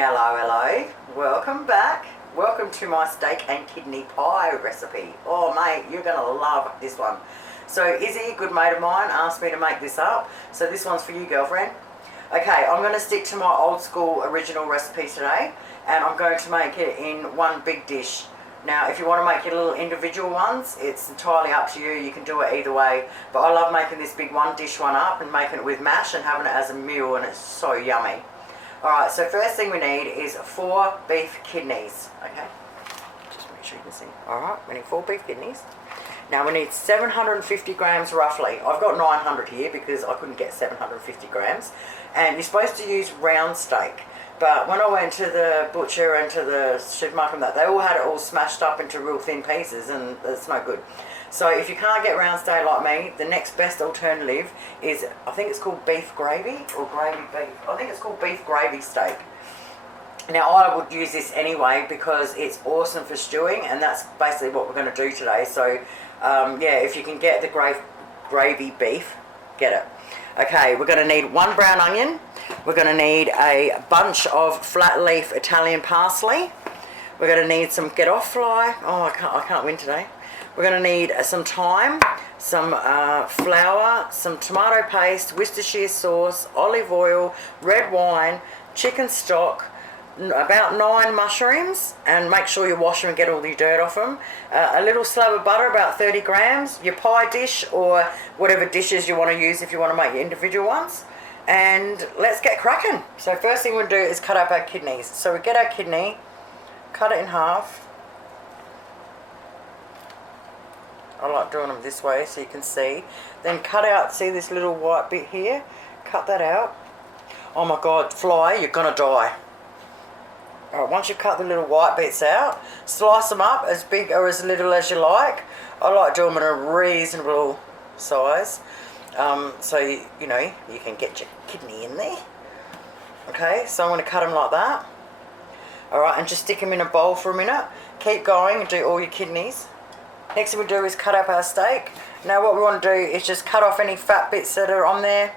Hello, welcome back. Welcome to my steak and kidney pie recipe. Oh mate, you're gonna love this one. So Izzy, a good mate of mine, asked me to make this up. So this one's for you, girlfriend. Okay, I'm gonna stick to my old school original recipe today, and I'm going to make it in one big dish. Now, if you want to make your little individual ones, it's entirely up to you. You can do it either way. But I love making this big one dish one up and making it with mash and having it as a meal, and it's so yummy. Alright, so first thing we need is 4 beef kidneys. Okay, just make sure you can see. Alright, we need 4 beef kidneys. Now we need 750 grams roughly. I've got 900 here because I couldn't get 750 grams. And you're supposed to use round steak. But when I went to the butcher and to the supermarket and that, they all had it all smashed up into real thin pieces, and it's no good. So if you can't get round steak like me, the next best alternative is, I think it's called beef gravy or gravy beef. I think it's called beef gravy steak. Now I would use this anyway because it's awesome for stewing, and that's basically what we're going to do today. So yeah, if you can get the gravy beef, get it. Okay, we're going to need 1 brown onion. We're going to need a bunch of flat leaf Italian parsley. We're going to need some get off fly. Oh, I can't win today. We're going to need some thyme, some flour, some tomato paste, Worcestershire sauce, olive oil, red wine, chicken stock, about 9 mushrooms, and make sure you wash them and get all the dirt off them. A little slab of butter, about 30 grams, your pie dish or whatever dishes you want to use if you want to make your individual ones. And let's get cracking. So first thing we'll do is cut up our kidneys. So we get our kidney, cut it in half. I like doing them this way so you can see. Then cut out, see this little white bit here? Cut that out. Oh my God, fly, you're gonna die. Alright, once you've cut the little white bits out, slice them up as big or as little as you like. I like doing them in a reasonable size. So you know, you can get your kidney in there. Okay, so I'm going to cut them like that. Alright, and just stick them in a bowl for a minute. Keep going and do all your kidneys. Next thing we do is cut up our steak. Now what we want to do is just cut off any fat bits that are on there.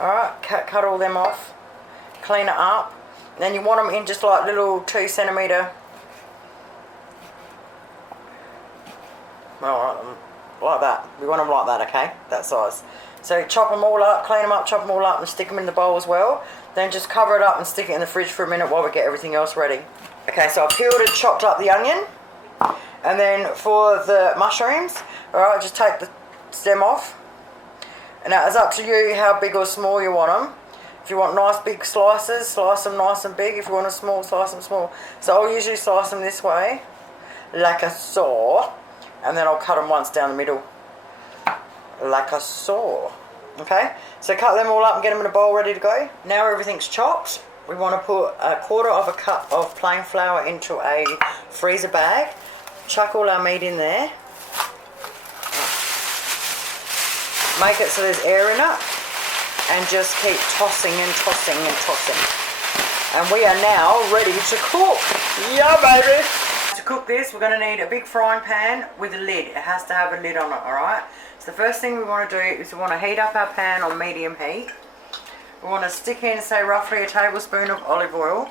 Alright, cut all them off. Clean it up. And then you want them in just like little 2 centimetre. Alright, like that. We want them like that, okay? That size. So chop them all up, clean them up, chop them all up and stick them in the bowl as well. Then just cover it up and stick it in the fridge for a minute while we get everything else ready. Okay, so I peeled and chopped up the onion. And then for the mushrooms, alright, just take the stem off. And now it's up to you how big or small you want them. If you want nice big slices, slice them nice and big. If you want a small, slice them small. So I'll usually slice them this way, like a saw. And then I'll cut them once down the middle, like a saw. Okay, so cut them all up and get them in a bowl ready to go. Now everything's chopped. We want to put 1/4 of a cup of plain flour into a freezer bag. Chuck all our meat in there. Make it so there's air in it. And just keep tossing and tossing and tossing. And we are now ready to cook. Yeah, baby. To cook this, we're going to need a big frying pan with a lid. It has to have a lid on it, alright? So the first thing we want to do is we want to heat up our pan on medium heat. We want to stick in, say, roughly a tablespoon of olive oil.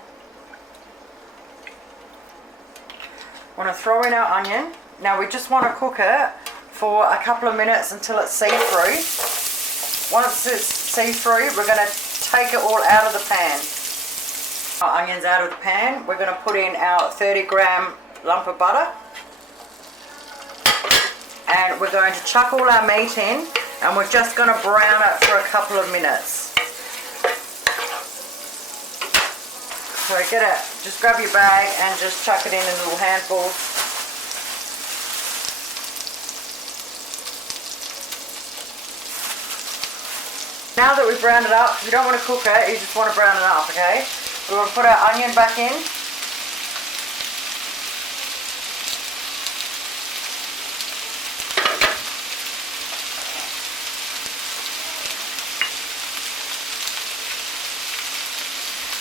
We want to throw in our onion. Now we just want to cook it for a couple of minutes until it's see-through. Once it's see-through, we're going to take it all out of the pan. Our onions out of the pan. We're going to put in our 30-gram lump of butter. And we're going to chuck all our meat in, and we're just going to brown it for a couple of minutes. So get it, just grab your bag and just chuck it in little handfuls. Now that we've browned it up, you don't want to cook it, you just want to brown it up, okay? We want to put our onion back in.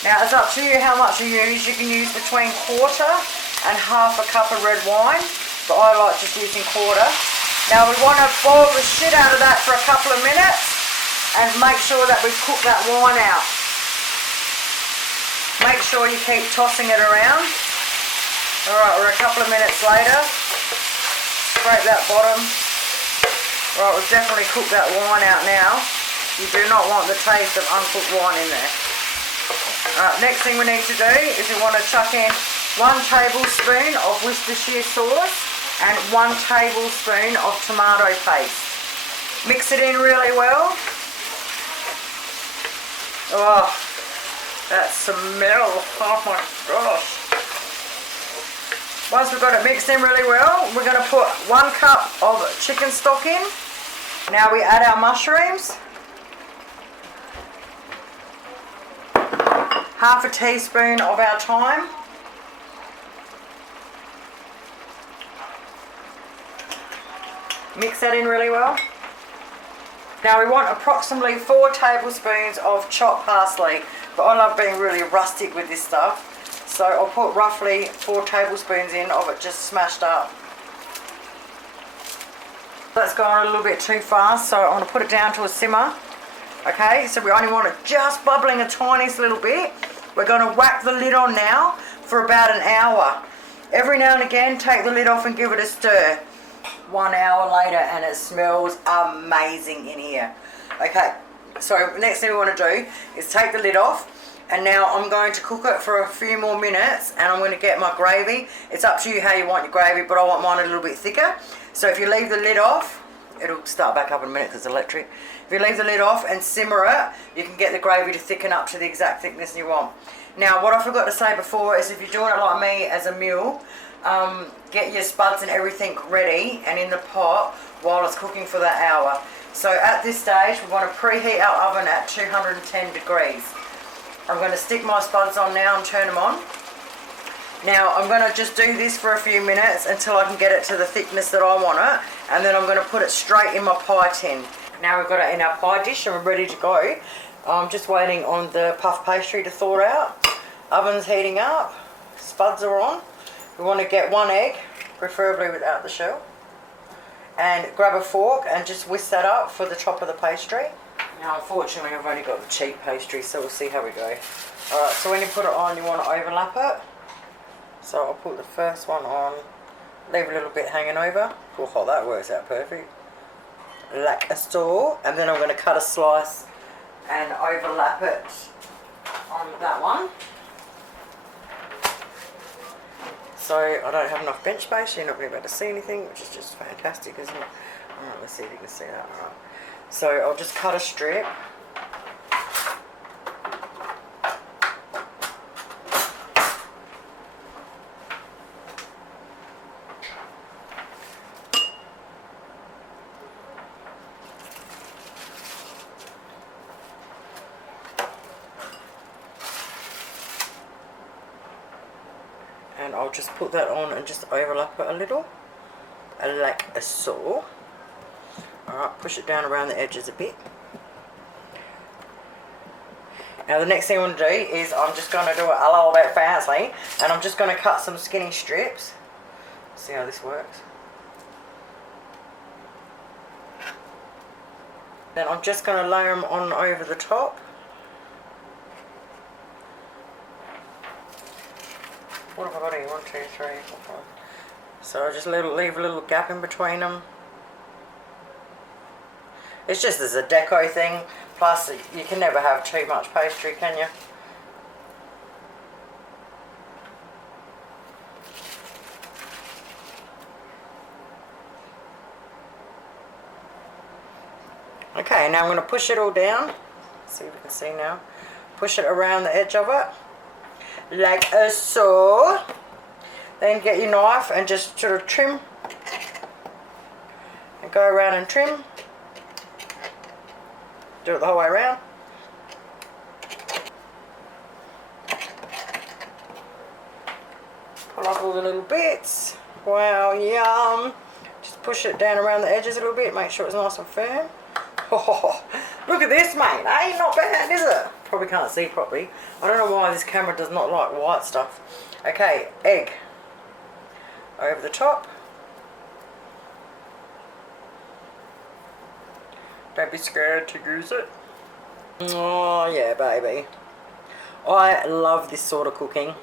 Now it's up to you how much you use. You can use between 1/4 and 1/2 cup of red wine, but I like just using 1/4. Now we want to boil the shit out of that for a couple of minutes and make sure that we cook that wine out. Make sure you keep tossing it around. Alright, we're a couple of minutes later. Scrape that bottom. Right, we've definitely cooked that wine out now. You do not want the taste of uncooked wine in there. Alright, next thing we need to do is we want to chuck in 1 tablespoon of Worcestershire sauce and 1 tablespoon of tomato paste. Mix it in really well. Oh, that smell, oh my gosh. Once we've got it mixed in really well, we're going to put 1 cup of chicken stock in. Now we add our mushrooms. Half a teaspoon of our thyme. Mix that in really well. Now we want approximately 4 tablespoons of chopped parsley, but I love being really rustic with this stuff, so I'll put roughly 4 tablespoons in of it just smashed up. That's gone a little bit too fast, so I want to put it down to a simmer. Okay, so we only want it just bubbling a tiniest little bit. We're going to whack the lid on now for about an hour. Every now and again, take the lid off and give it a stir. 1 hour later and it smells amazing in here. Okay, so next thing we want to do is take the lid off, and now I'm going to cook it for a few more minutes, and I'm going to get my gravy. It's up to you how you want your gravy, but I want mine a little bit thicker. So if you leave the lid off, it'll start back up in a minute because it's electric. If you leave the lid off and simmer it, you can get the gravy to thicken up to the exact thickness you want. Now what I forgot to say before is if you're doing it like me as a meal, get your spuds and everything ready and in the pot while it's cooking for that hour. So at this stage we want to preheat our oven at 210 degrees. I'm going to stick my spuds on now and turn them on. Now I'm going to just do this for a few minutes until I can get it to the thickness that I want it, and then I'm going to put it straight in my pie tin. Now we've got it in our pie dish and we're ready to go. I'm just waiting on the puff pastry to thaw out. Oven's heating up, spuds are on. We want to get 1 egg, preferably without the shell, and grab a fork and just whisk that up for the top of the pastry. Now unfortunately I've only got the cheap pastry, so we'll see how we go. Alright, so when you put it on you want to overlap it. So I'll put the first one on, leave a little bit hanging over. Oh, that works out perfect. Like so. And then I'm going to cut a slice and overlap it on that one. So I don't have enough bench space, you're not going to be able to see anything, which is just fantastic, isn't it? Alright, let's see if you can see that. Alright. So I'll just cut a strip. And I'll just put that on and just overlap it a little, like so. Alright, push it down around the edges a bit. Now the next thing I want to do is I'm just going to do it a little bit fancy, and I'm just going to cut some skinny strips. See how this works. Then I'm just going to layer them on over the top. What have I got here? 1, 2, 3, 4, 5. So I just leave a little gap in between them. It's just as a deco thing, plus you can never have too much pastry, can you? Okay, now I'm going to push it all down. See if you can see now. Push it around the edge of it, like so. Then get your knife and just sort of trim. And go around and trim. Do it the whole way around. Pull off all the little bits. Wow, yum. Just push it down around the edges a little bit, make sure it's nice and firm. Oh, look at this, mate. Ain't not bad, is it? Probably can't see properly. I don't know why this camera does not like white stuff. Okay, egg over the top. Don't be scared to use it. Oh yeah, baby. I love this sort of cooking.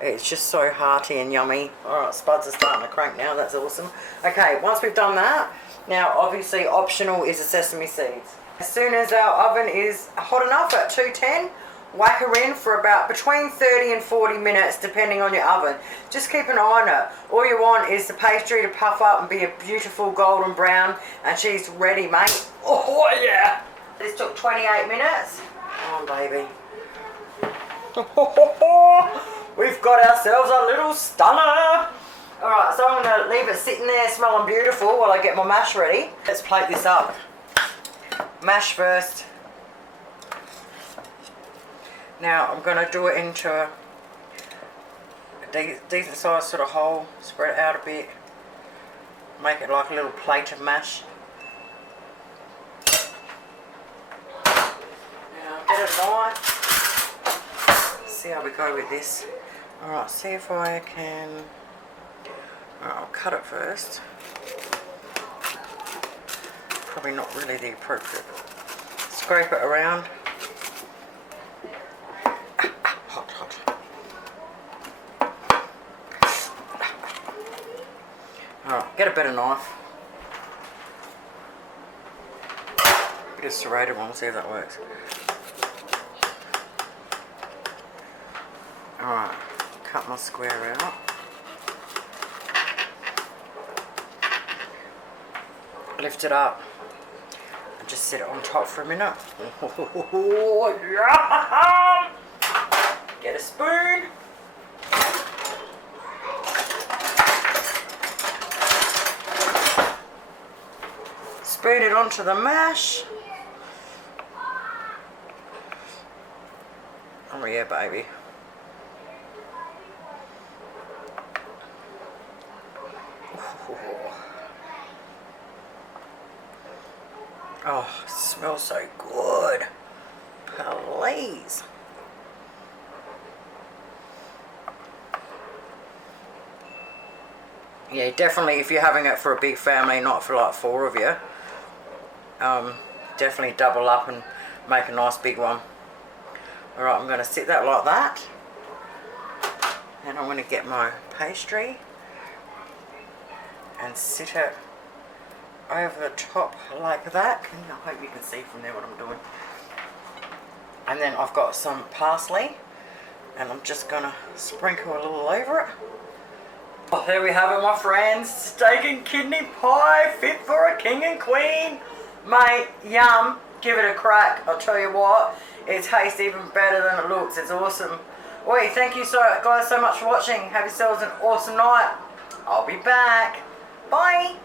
It's just so hearty and yummy. Alright, spuds are starting to crank now. That's awesome. Okay, once we've done that, now obviously optional is the sesame seeds. As soon as our oven is hot enough at 210, whack her in for about between 30 and 40 minutes depending on your oven. Just keep an eye on it. All you want is the pastry to puff up and be a beautiful golden brown, and she's ready, mate. Oh yeah! This took 28 minutes. Come on, baby. We've got ourselves a little stunner. Alright, so I'm going to leave it sitting there smelling beautiful while I get my mash ready. Let's plate this up. Mash first. Now I'm going to do it into a decent sized sort of hole. Spread it out a bit. Make it like a little plate of mash. Now get a knife. See how we go with this. Alright, see if I can... Alright, I'll cut it first. Probably not really the appropriate. Scrape it around. Hot, hot. Alright, get a better knife. Bit of serrated one, see if that works. Alright, cut my square out. Lift it up and just sit it on top for a minute. Oh, yeah. Get a spoon. Spoon it onto the mash. Oh yeah, baby. Oh, it smells so good. Please. Yeah, definitely if you're having it for a big family, not for like 4 of you, definitely double up and make a nice big one. Alright, I'm going to sit that like that. And I'm going to get my pastry and sit it over the top like that. I hope you can see from there what I'm doing. And then I've got some parsley and I'm just going to sprinkle a little over it. Oh, there we have it, my friends. Steak and kidney pie, fit for a king and queen. Mate, yum. Give it a crack. I'll tell you what, it tastes even better than it looks. It's awesome. Oi, thank you guys so much for watching. Have yourselves an awesome night. I'll be back. Bye.